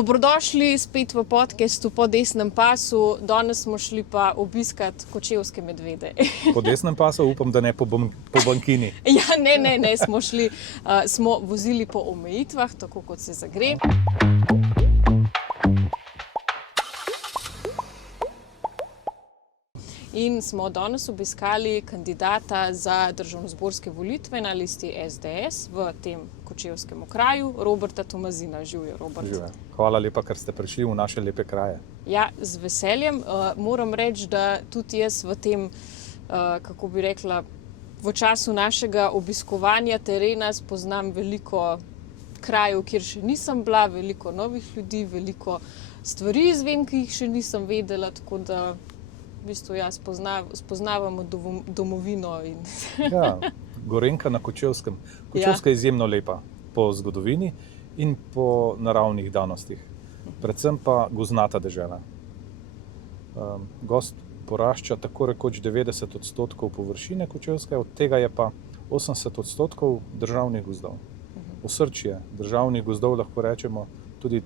Dobrodošli spet v podcastu Po desnem pasu. Danes smo šli pa obiskati kočevske medvede. Po desnem pasu upam, da ne po bankini. Ja, ne, smo vozili po omejitvah, tako kot se zagre. In smo danes obiskali kandidata za državnozborske volitve na listi SDS v tem kočevskem okraju, Roberta Tomazina. Živjo, Robert. Živjo. Hvala lepa, ker ste prišli v naše lepe kraje. Ja, z veseljem. Moram reči, da tudi jaz v tem, kako bi rekla, v času našega obiskovanja terena spoznam veliko krajev, kjer še nisem bila, veliko novih ljudi, veliko stvari izvem, ki jih še nisem vedela, tako da v bistvu spoznavamo domovino. Ja, Gorenjka na Kočevskem. Kočevska je izjemno lepa po zgodovini in po naravnih danostih. Predvsem pa gozdnata dežela. Gozd porašča tako rekoč 90% površine Kočevske, od tega je pa 80% državnih gozdov. Osrčje državnih gozdov, lahko rečemo, tudi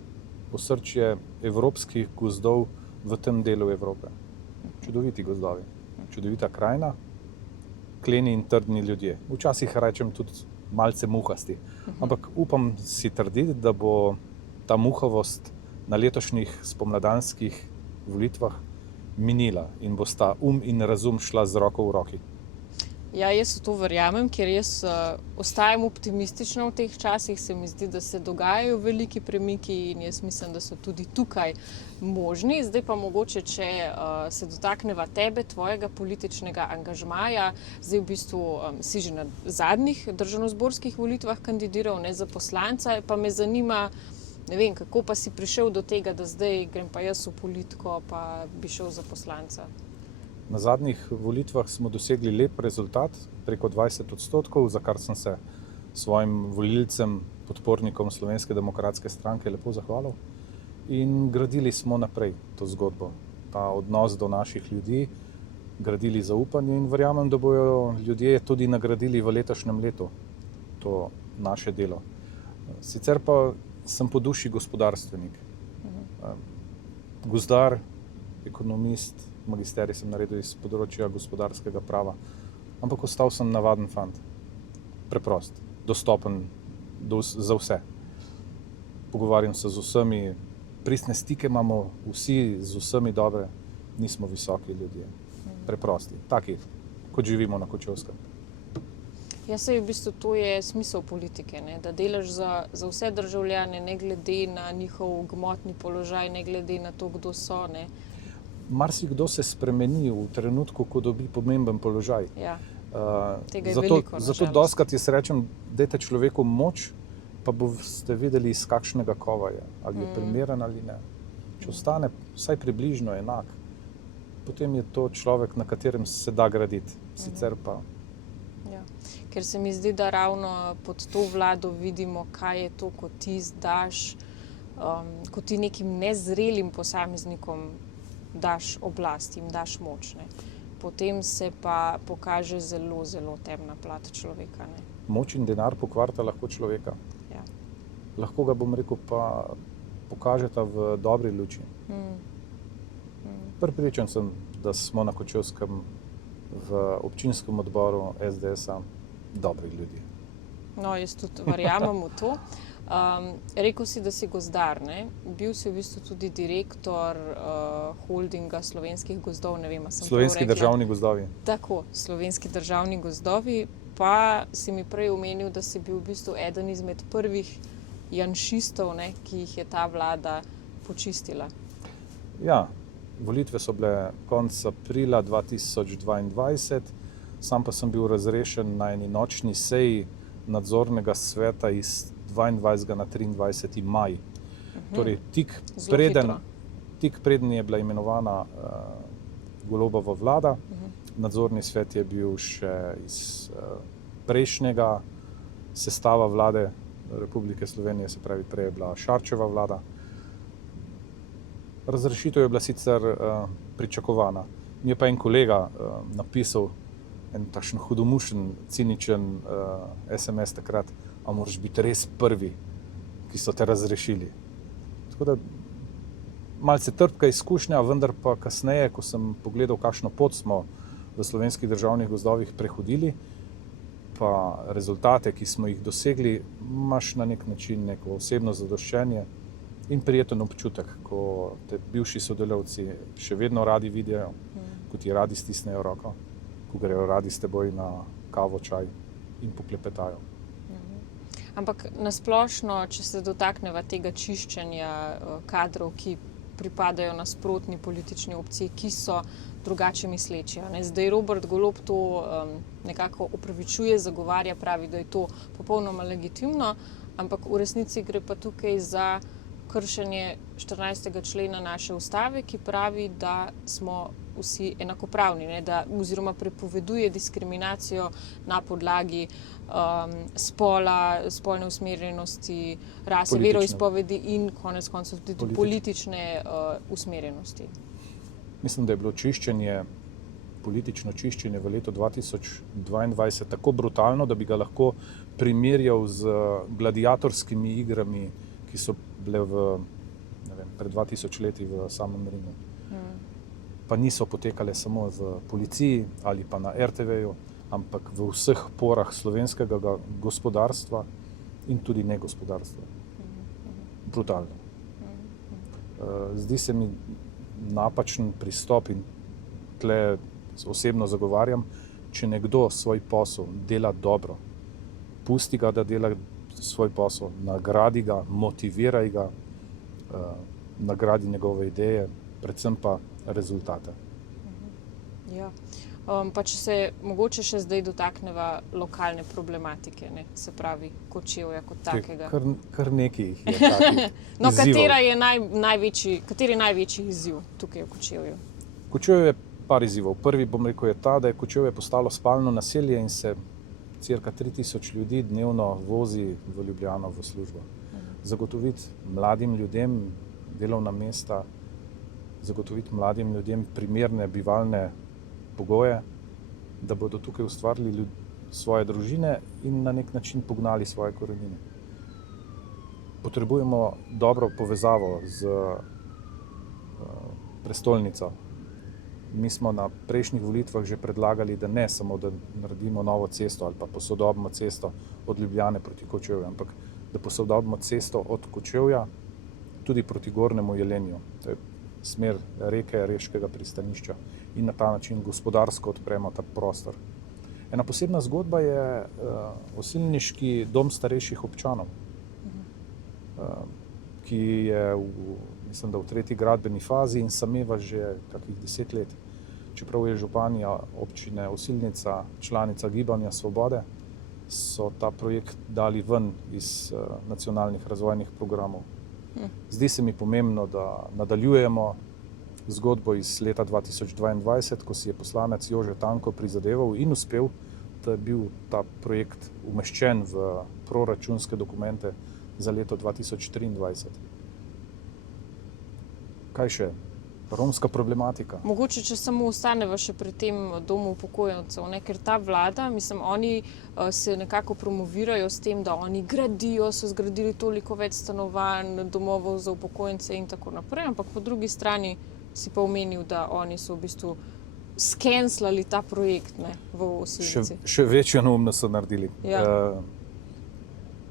osrčje evropskih gozdov v tem delu Evrope. Čudoviti gozdovi, čudovita krajina, kleni in trdni ljudje. Včasih rečem tudi malce muhasti, ampak upam si trditi, da bo ta muhavost na letošnjih spomladanskih volitvah minila in bosta in razum šla z roko v roki. Ja, jaz v to verjamem, ker jaz ostajam optimistična v teh časih. Se mi zdi, da se dogajajo veliki premiki in jaz mislim, da so tudi tukaj možni. Zdaj pa mogoče, če se dotakneva tebe, tvojega političnega angažmaja. Zdaj v bistvu si že na zadnjih državnozborskih volitvah kandidiral, ne, za poslanca, pa me zanima, ne vem, kako pa si prišel do tega, da zdaj grem pa jaz v politiko, pa bi šel za poslanca. Na zadnjih volitvah smo dosegli lep rezultat, preko 20%, za kar sem se svojim volilcem, podpornikom Slovenske demokratske stranke lepo zahvalil. In gradili smo naprej to zgodbo, ta odnos do naših ljudi, gradili zaupanje in verjamem, da bojo ljudje tudi nagradili v letošnjem letu to naše delo. Sicer pa sem po duši gospodarstvenik, gozdar, ekonomist, magisterij sem naredil iz področja gospodarskega prava, ampak ostal sem navaden fant, preprost, dostopen za vse. Pogovarjam se z vsemi, pristne stike imamo vsi z vsemi dobre, nismo visoki ljudje, preprosti, taki, kot živimo na Kočevskem. Ja, saj v bistvu to je smisel politike, ne? Da delaš za vse državljane, ne glede na njihov gmotni položaj, ne glede na to, kdo so, ne. Marsikdo se spremeni v trenutku, ko dobi pomemben položaj. Ja, tega je veliko, nažalost. Zato doskrat jaz rečem, dajte človeku moč, pa boste videli, iz kakšnega kova je, ali je primeren ali ne. Če ostane vsaj približno enak, potem je to človek, na katerem se da graditi, sicer pa. Ja. Ker se mi zdi, da ravno pod to vlado vidimo, kaj je to, ko ti daš, ko ti nekim nezrelim posameznikom daš oblast, jim daš moč, ne. Potem se pa pokaže zelo, zelo temna plat človeka, ne. Moč in denar pokvarita lahko človeka. Ja. Lahko ga, bom rekel, pa pokažeta v dobri luči. Prepričan sem, da smo na Kočevskem v občinskem odboru SDS-a dobri ljudje. No, jaz tudi verjamem v to. Rekel si, da si gozdar, ne? Bil si v bistvu tudi direktor holdinga Slovenskih gozdov, ne vem, a sem Slovenski državni gozdovi. Tako, Slovenski državni gozdovi, pa si mi prej omenil, da si bil v bistvu eden izmed prvih janšistov, ne, ki jih je ta vlada počistila. Ja, volitve so bile konec aprila 2022, sam pa sem bil razrešen na eni nočni seji nadzornega sveta iz 22. na 23. maj. Torej, tik preden je bila imenovana Golobova vlada, nadzorni svet je bil še iz prejšnjega sestava vlade Republike Slovenije, se pravi, prej je bila Šarčeva vlada. Razrešitev je bila sicer pričakovana. Mi je pa en kolega napisal en takšen hudomušen, ciničen SMS takrat, a moraš biti res prvi, ki so te razrešili. Tako da malce trpka izkušnja, vendar pa kasneje, ko sem pogledal, kakšno pot smo v Slovenskih državnih gozdovih prehodili, pa rezultate, ki smo jih dosegli, imaš na nek način neko osebno zadoščenje in prijeten občutek, ko te bivši sodelavci še vedno radi vidijo, ko ti radi stisnejo roko, ko grejo radi s teboj na kavo, čaj in poklepetajo. Ampak nasplošno, če se dotakneva tega čiščenja kadrov, ki pripadajo nasprotni politični opciji, ki so drugače misleči. Zdaj Robert Golob to nekako opravičuje, zagovarja, pravi, da je to popolnoma legitimno, ampak v resnici gre pa tukaj za kršenje 14. člena naše ustave, ki pravi, da smo vsi enakopravni, oziroma prepoveduje diskriminacijo na podlagi spola, spolne usmerjenosti, rase, veroizpovedi in konec koncev tudi politične usmerjenosti. Mislim, da je bilo politično čiščenje v letu 2022 tako brutalno, da bi ga lahko primerjal z gladiatorskimi igrami, ki so bile pred 2000 leti v samem Rimu. Pa niso potekale samo v policiji ali pa na RTV-ju, ampak v vseh porah slovenskega gospodarstva in tudi negospodarstva. Brutalno. Zdi se mi napačen pristop in tle osebno zagovarjam, če nekdo svoj posel dela dobro, pusti ga, da dela svoj posel, nagradi ga, motiviraj ga, nagradi njegove ideje, predvsem pa rezultate. Ja. Pa če se mogoče še zdaj dotakneva lokalne problematike, se pravi Kočevja kot takega. Kar nekaj jih je takih No, kateri je največji izziv tukaj v Kočevju? Kočevje je par izzivov. Prvi, bom rekel, je ta, da je Kočevje postalo spalno naselje in se cirka 3000 ljudi dnevno vozi v Ljubljano v službo. Zagotoviti mladim ljudem delovna mesta, zagotoviti mladim ljudem primerne bivalne pogoje, da bodo tukaj ustvarili svoje družine in na nek način pognali svoje korenine. Potrebujemo dobro povezavo z prestolnico. Mi smo na prejšnjih volitvah že predlagali, da ne samo, da naredimo novo cesto ali pa posodobimo cesto od Ljubljane proti Kočevju, ampak da posodobimo cesto od Kočevja tudi proti Gornjemu Jelenju. To je smer reke, reškega pristanišča in na ta način gospodarsko odpremo ta prostor. Ena posebna zgodba je osilniški dom starejših občanov, ki je mislim, da v tretji gradbeni fazi in sameva že kakih 10 let. Čeprav je županja občine Osilnica članica Gibanja Svobode, so ta projekt dali ven iz nacionalnih razvojnih programov. Zdi se mi pomembno, da nadaljujemo zgodbo iz leta 2022, ko si je poslanec Jože Tanko prizadeval in uspel, da je bil ta projekt umeščen v proračunske dokumente za leto 2023. Kaj še? Romska problematika. Mogoče, če samo ostaneva še pri tem domu upokojencev, ker ta vlada, mislim, oni se nekako promovirajo s tem, da oni gradijo, so zgradili toliko več stanovanj, domovov za upokojence in tako naprej, ampak po drugi strani si pa omenil, da oni so v bistvu skenslali ta projekt v Osilnici. Še večjo neumnost so naredili. Ja.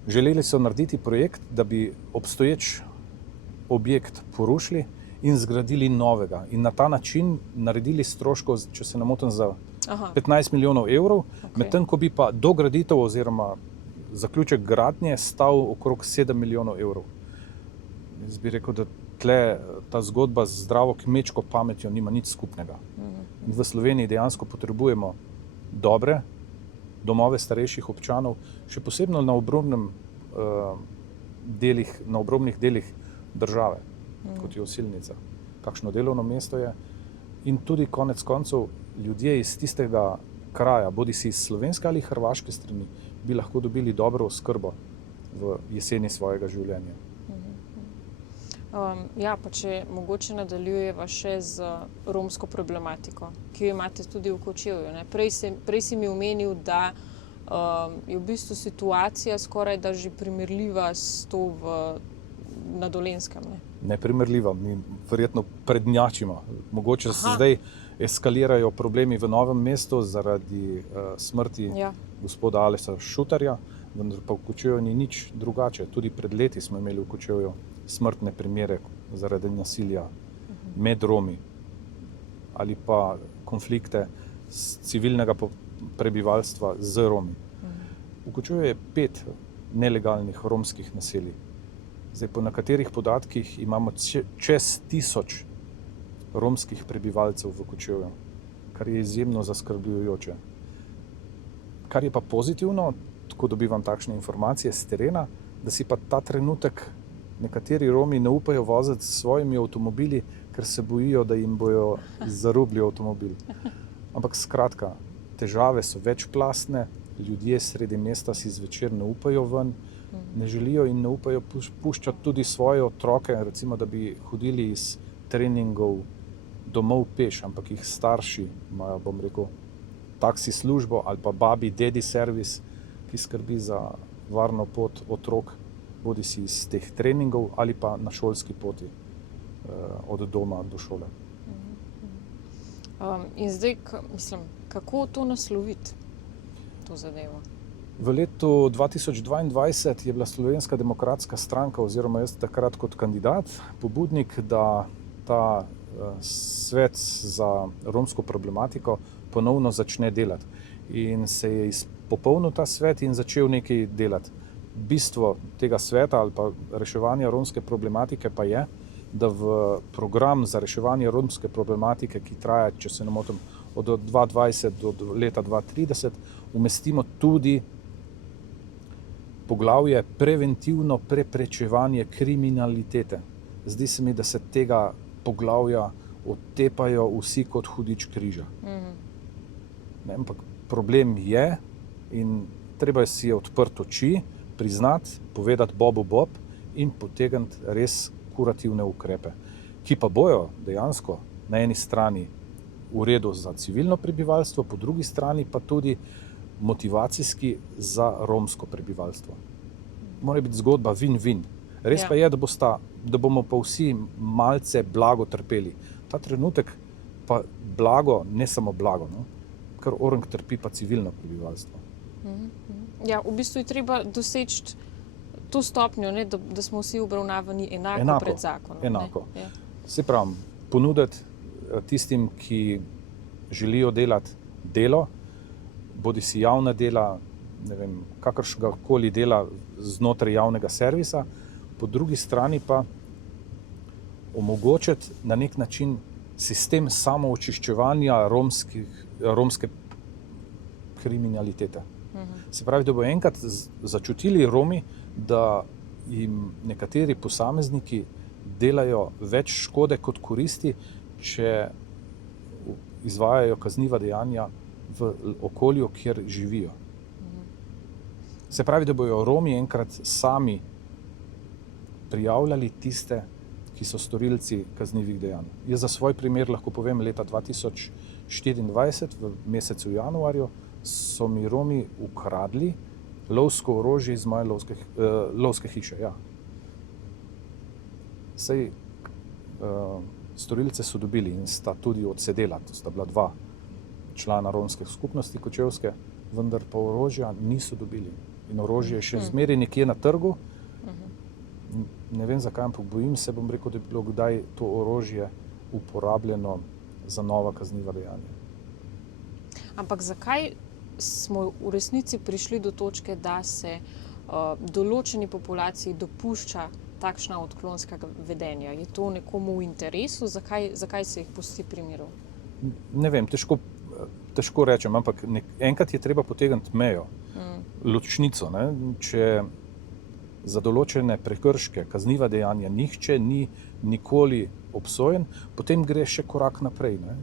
Želeli so narediti projekt, da bi obstoječ objekt porušili in zgradili novega. In na ta način naredili stroškov, če se ne motim, za 15 milijonov evrov, medtem ko bi pa dograditev oziroma zaključek gradnje stal okrog 7 milijonov evrov. Jaz bi rekel, da tle ta zgodba z zdravo kmečko pametjo nima nič skupnega. In v Sloveniji dejansko potrebujemo dobre domove starejših občanov, še posebno na obrobnih delih države, kot je Osilnica. Kakšno delovno mesto je in tudi konec koncev ljudje iz tistega kraja, bodisi iz slovenske ali hrvaške strani, bi lahko dobili dobro oskrbo v jeseni svojega življenja. Pa če mogoče nadaljujeva še z romsko problematiko, ki jo imate tudi v Kočevju. Prej si mi omenil, da je v bistvu situacija skoraj da že primerljiva s to v na Dolenjskem. Ne? Neprimerljiva, mi verjetno prednjačimo. Mogoče se Aha. zdaj eskalirajo problemi v Novem mestu zaradi smrti gospoda Alesa Šutarja, vendar pa v Kočevju ni nič drugače. Tudi pred leti smo imeli v Kočevju smrtne primere zaradi nasilja med Romi ali pa konflikte civilnega prebivalstva z Romi. V Kočevju je 5 nelegalnih romskih naselij. Zdaj, po nekaterih podatkih imamo čez 1000 romskih prebivalcev v Kočevju, kar je izjemno zaskrbljujoče. Kar je pa pozitivno, tako dobivam takšne informacije z terena, da si pa ta trenutek nekateri Romi ne upajo voziti s svojimi avtomobili, ker se bojijo, da jim bojo zarubili avtomobil. Ampak skratka, težave so večplastne, ljudje sredi mesta si zvečer ne upajo ven, ne želijo in ne upajo puščati tudi svoje otroke, recimo, da bi hodili iz treningov domov peš, ampak jih starši imajo, bom rekel, taksi službo ali pa babi, dedi servis, ki skrbi za varno pot otrok, bodi si iz teh treningov ali pa na šolski poti od doma do šole. In zdaj, kako to nasloviti, to zadevo? V letu 2022 je bila Slovenska demokratska stranka, oziroma jaz takrat kot kandidat, pobudnik, da ta svet za romsko problematiko ponovno začne delati. In se je izpopolnil ta svet in začel nekaj delati. Bistvo tega sveta ali pa reševanja romske problematike pa je, da v program za reševanje romske problematike, ki traja, če se ne motim, od 2020 do leta 2030, umestimo tudi poglavje preventivno preprečevanje kriminalitete. Zdi se mi, da se tega poglavja otepajo vsi kot hudič križa. Ne, ampak problem je in treba si je odprti oči, priznati, povedati Bobu Bob in potegniti res kurativne ukrepe, ki pa bojo dejansko na eni strani v redu za civilno prebivalstvo, po drugi strani pa tudi motivacijski za romsko prebivalstvo. Mora biti zgodba win-win. Res pa je, da bomo pa vsi malce blago trpeli. Ta trenutek pa blago, ne samo blago, no? Ker Oreng trpi pa civilno prebivalstvo. Ja, v bistvu je treba doseči to stopnjo, ne, da smo vsi obravnavani enako pred zakonom. Enako. Ja. Se pravim, ponuditi tistim, ki želijo delati delo, bodi si javna dela, ne vem, kakršnega koli dela znotraj javnega servisa, po drugi strani pa omogočiti na nek način sistem samoočiščevanja romske kriminalitete. Se pravi, da bo enkrat začutili Romi, da jim nekateri posamezniki delajo več škode kot koristi, če izvajajo kazniva dejanja v okolju, kjer živijo. Se pravi, da bojo Romi enkrat sami prijavljali tiste, ki so storilci kaznivih dejanj. Jaz za svoj primer lahko povem, leta 2024, v mesecu januarju, so mi Romi ukradli lovsko orožje iz moje lovske hiše. Ja. Sej storilce so dobili in sta tudi odsedela, to sta bila 2 člana romske skupnosti kočevske, vendar pa orožja niso dobili. In orožje je še zmeraj nekje na trgu. Ne vem zakaj, ampak bojim se, bom rekel, da bi bilo kdaj to orožje uporabljeno za nova kazniva dejanja. Ampak zakaj smo v resnici prišli do točke, da se določeni populaciji dopušča takšna odklonska vedenja? Je to nekomu v interesu? Zakaj se jih pusti primerov? Ne vem, težko rečem, ampak enkrat je treba potegniti mejo, ločnico. Ne? Če za določene prekrške, kazniva dejanja nihče ni nikoli obsojen, potem gre še korak naprej. Ne?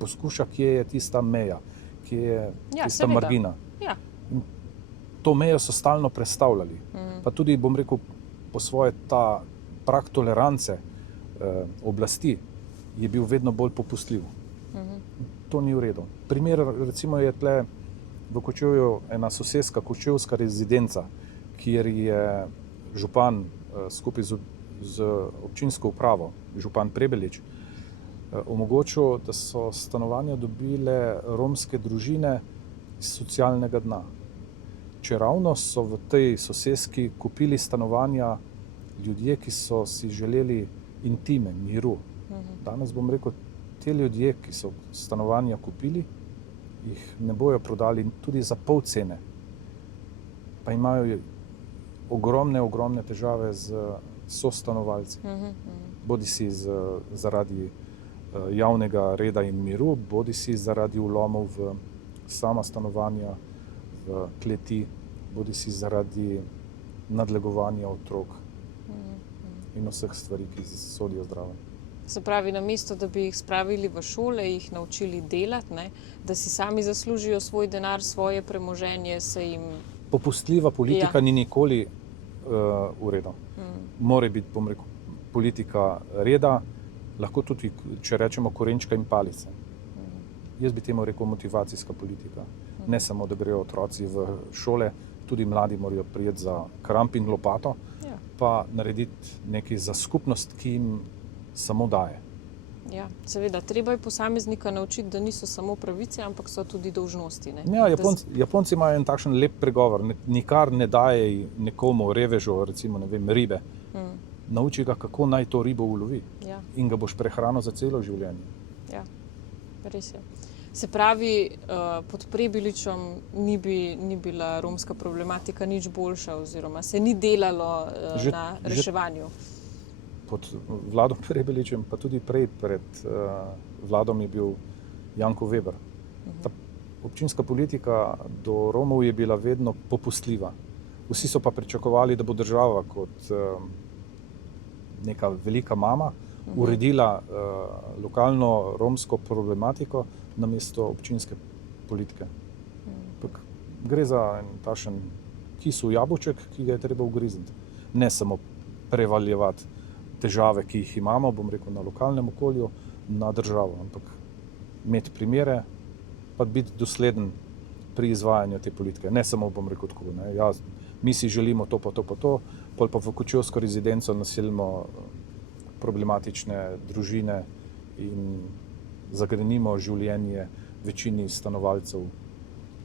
Poskuša, kje je tista meja, kje je tista margina. Ja. To mejo so stalno prestavljali. Pa tudi, bom rekel, po svoje ta prag tolerance oblasti je bil vedno bolj popustljiv. To ni v redu. Primer, recimo, je tle v Kočevju ena sosedska kočevska rezidenca, kjer je župan skupaj z občinsko upravo, župan Prebelič, omogočil, da so stanovanja dobile romske družine iz socialnega dna. Čeravno so v tej soseski kupili stanovanja ljudje, ki so si želeli intime, miru. Danes bom rekel, te ljudje, ki so stanovanja kupili, jih ne bojo prodali tudi za pol cene. Pa imajo ogromne težave z sostanovalci. Bodisi zaradi javnega reda in miru, bodisi zaradi vlomov v sama stanovanja, v kleti, bodisi zaradi nadlegovanja otrok in vseh stvari, ki sodijo zraven. Se pravi, namesto da bi jih spravili v šole, jih naučili delati, ne, da si sami zaslužijo svoj denar, svoje premoženje, se jim... Popustljiva politika ni nikoli v redu. Mora biti, bom rekel, politika reda, lahko tudi, če rečemo, korenčka in palice. Jaz bi temu rekel motivacijska politika. Ne samo, da grejo otroci v šole, tudi mladi morajo prijeti za kramp in lopato, pa narediti nekaj za skupnost, ki jim samo daje. Ja, seveda, treba je posameznika naučiti, da niso samo pravice, ampak so tudi dolžnosti. Ne? Ja, Japonci imajo en takšen lep pregovor, nikar ne daje nekomu revežu, recimo, ne vem, ribe. Nauči ga, kako naj to ribo ulovi. Ja. In ga boš prehranil za celo življenje. Ja, res je. Se pravi, pod Prebiličem ni bila romska problematika nič boljša, oziroma se ni delalo na reševanju. Pod vladom Prebeličem, pa tudi prej pred vladom je bil Janko Veber. Ta občinska politika do Romov je bila vedno popustljiva. Vsi so pa pričakovali, da bo država kot neka velika mama uredila lokalno romsko problematiko namesto občinske politike. Gre za en takšen kisel jabolček, ki ga je treba ugrizniti. Ne samo prevaljevati težave, ki jih imamo, bom rekel, na lokalnem okolju, na državo, ampak imeti primere, pa biti dosleden pri izvajanju te politike. Ne samo, bom rekel, tako, ne, ja, mi si želimo to, pol pa v kočevsko rezidenco naselimo problematične družine in zagrenimo življenje večini stanovalcev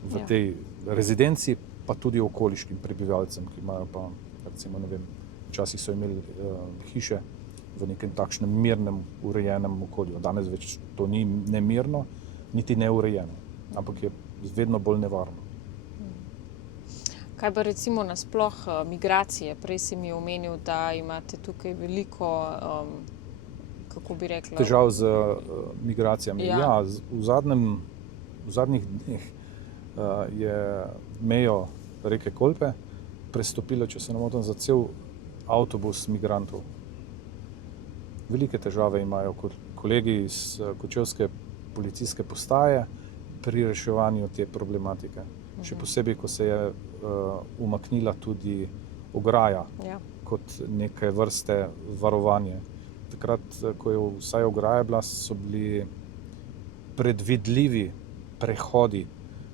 v tej rezidenci, pa tudi okoliškim prebivalcem, ki imajo pa, recimo, ne vem, včasih so imeli hiše v nekem takšnem mirnem, urejenem okolju. Danes več to ni nemirno, niti neurejeno, ampak je vedno bolj nevarno. Kaj pa recimo nasploh migracije? Prej si mi omenil, da imate tukaj veliko, kako bi rekla... Težav z migracijami. Ja, v zadnjih dneh je mejo reke Kolpe prestopilo, če se ne motim, za cel avtobus migrantov. Velike težave imajo kolegi iz kočevske policijske postaje pri reševanju te problematike. Še posebej, ko se je umaknila tudi ograja kot neke vrste varovanje. Takrat, ko je vsaj ograja bila, so bili predvidljivi prehodi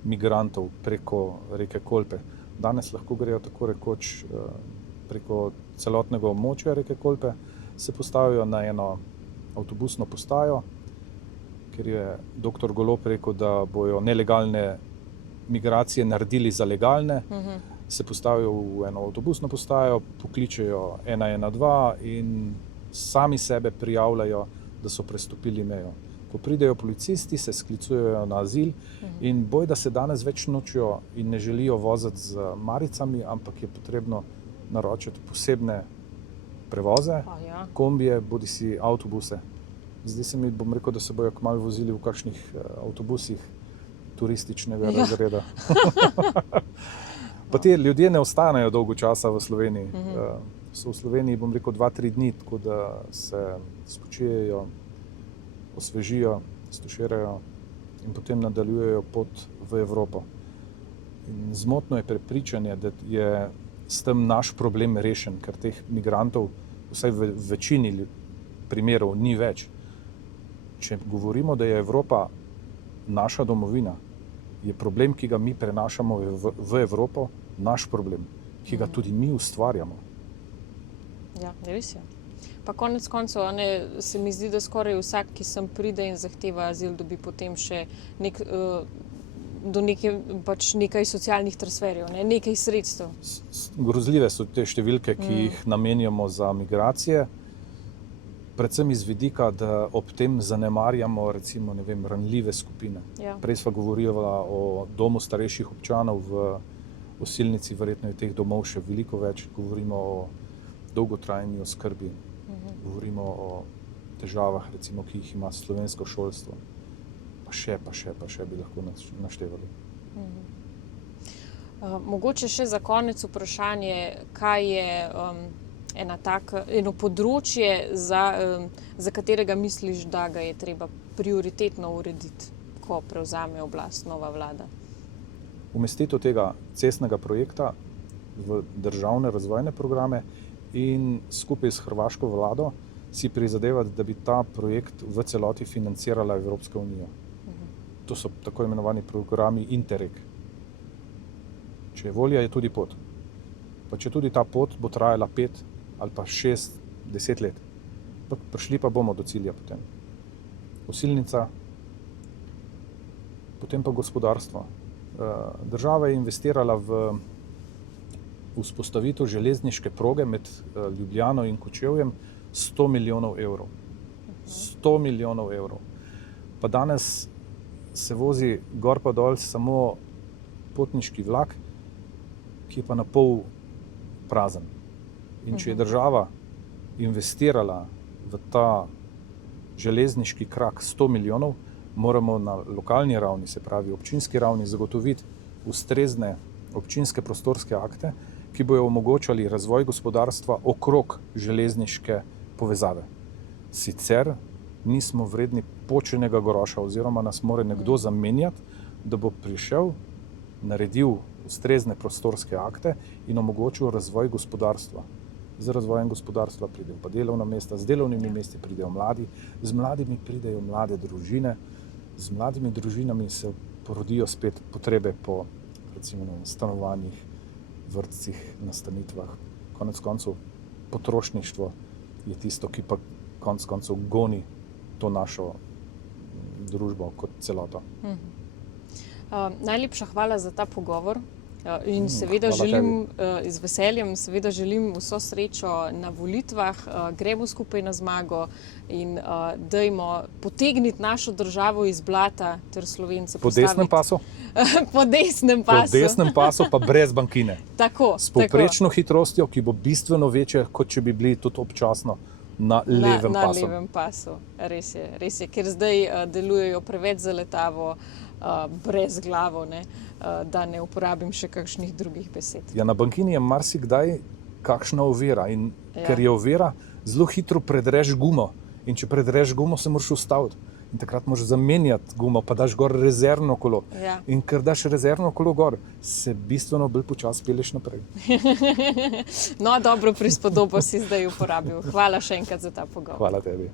migrantov preko reke Kolpe. Danes lahko grejo tako rekoč preko celotnega območja reke Kolpe, se postavijo na eno avtobusno postajo, ker je dr. Golob rekel, da bojo nelegalne migracije naredili za legalne, se postavijo v eno avtobusno postajo, pokličejo 112 in sami sebe prijavljajo, da so prestopili mejo. Ko pridejo policisti, se sklicujejo na azil in boj, da se danes več nočijo in ne želijo voziti z maricami, ampak je potrebno naročiti posebne prevoze, kombije, bodisi avtobuse. Zdaj se mi, bom rekel, da se bojo kmalu vozili v kakšnih avtobusih turističnega razreda. Pa ti ljudje ne ostanejo dolgo časa v Sloveniji. So v Sloveniji, bom rekel, 2-3 dni, tako da se spočijejo, osvežijo, stuširajo in potem nadaljujejo pot v Evropo. In zmotno je prepričanje, da je s tem naš problem rešen, ker teh migrantov, vsaj v večini primerov, ni več. Če govorimo, da je Evropa naša domovina, je problem, ki ga mi prenašamo v Evropo, naš problem, ki ga tudi mi ustvarjamo. Ja, res je. Pa konec koncev, se mi zdi, da skoraj vsak, ki sem pride in zahteva azil, dobi potem še nekaj socialnih transferjev, nekaj sredstev. Grozljive so te številke, ki jih namenjamo za migracije, predvsem iz vidika, da ob tem zanemarjamo recimo, ranljive skupine. Ja. Prej sva govorila o domu starejših občanov v Osilnici, verjetno je teh domov še veliko več, govorimo o dolgotrajni oskrbi, govorimo o težavah, recimo, ki jih ima slovensko šolstvo. Pa še bi lahko naštevali. Mogoče še za konec vprašanje, kaj je eno področje, za katerega misliš, da ga je treba prioritetno urediti, ko prevzame oblast nova vlada? Umestitev tega cestnega projekta v državne razvojne programe in skupaj s hrvaško vlado si prizadevati, da bi ta projekt v celoti financirala Evropska unija. To so tako imenovani programi Interreg. Če je volja, je tudi pot. Pa če tudi ta pot bo trajala 5 ali pa 6, 10 let. Prišli pa bomo do cilja potem. Osilnica, potem pa gospodarstvo. Država je investirala v vzpostavitev železniške proge med Ljubljano in Kočevjem 100 milijonov evrov. 100 milijonov evrov. Pa danes se vozi gor pa dol samo potniški vlak, ki je pa na pol prazen. In če je država investirala v ta železniški krak 100 milijonov, moramo na lokalni ravni, se pravi občinski ravni, zagotoviti ustrezne občinske prostorske akte, ki bojo omogočali razvoj gospodarstva okrog železniške povezave. Sicer nismo vredni počenega groša oziroma nas mora nekdo zamenjati, da bo prišel, naredil ustrezne prostorske akte in omogočil razvoj gospodarstva. Z razvojem gospodarstva pridejo pa delovna mesta, z delovnimi mesti pridejo mladi, z mladimi pridejo mlade družine, z mladimi družinami se porodijo spet potrebe po recimo stanovanjih, vrtcih, nastanitvah. Konec koncev potrošništvo je tisto, ki pa konec koncev goni to našo družbo kot celoto. Najlepša hvala za ta pogovor. In seveda z veseljem želim vso srečo na volitvah, gremo skupaj na zmago in dajmo potegniti našo državo iz blata ter Slovence postaviti. Po desnem pasu? Po desnem pasu. Po desnem pasu, pa brez bankine. Tako. S povprečno hitrostjo, ki bo bistveno večja, kot če bi bili tudi občasno na levem pasu. Na levem pasu, res je, ker zdaj delujejo preveč zaletavo, brez glavo, da ne uporabim še kakšnih drugih besed. Ja, na bankini je marsikdaj kakšna ovira in ker je ovira, zelo hitro predreš gumo in če predreš gumo, se moraš ustaviti in takrat moraš zamenjati gumo, pa daš gor rezervno kolo. Ja. In ker daš rezervno kolo gor, se bistveno bolj počasi pelješ naprej. No, dobro prispodobo si zdaj uporabil. Hvala še enkrat za ta pogovor. Hvala tebi.